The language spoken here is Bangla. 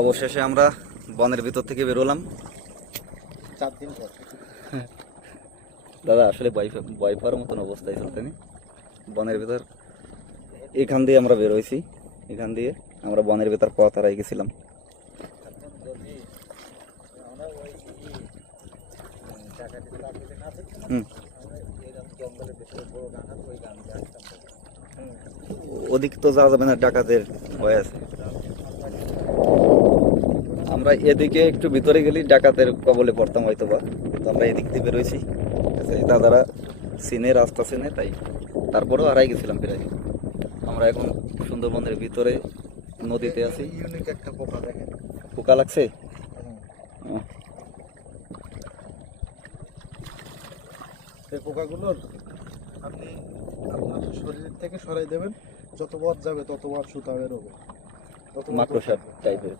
অবশেষে আমরা বনের ভিতর থেকে বেরোলাম 4 দিন পর। দাদা আসলে ভয় পাওয়ার মতন অবস্থায় চলতে নি বনের ভিতর। এখান দিয়ে আমরা বেরোইছি, এখান দিয়ে আমরা বনের ভিতর পথ হারাই গেছিলাম। ওদিক তো যাওয়া যাবে না, ডাকাতের ভয় আছে। আমরা এদিকে একটু ভিতরে গেলে ডাকাতের কবলে পড়তাম হয়তো বা, কিন্তু আমরা এদিক দিয়ে বেরোইছি। দাদারা চিনে, রাস্তা চিনে, তাই তারপরেও হারাই গেছিলাম প্রায়। আমরা এখন সুন্দরবনের ভিতরে নদীতে আছি। ইউনিক একটা পোকা দেখেন। পোকা লাগছে? এই পোকাগুলোর আপনি আপনার শরীর থেকে সরাই দেবেন, যতবার যাবে ততবার সুতা বেরোবে, মাকড়সা টাইপের।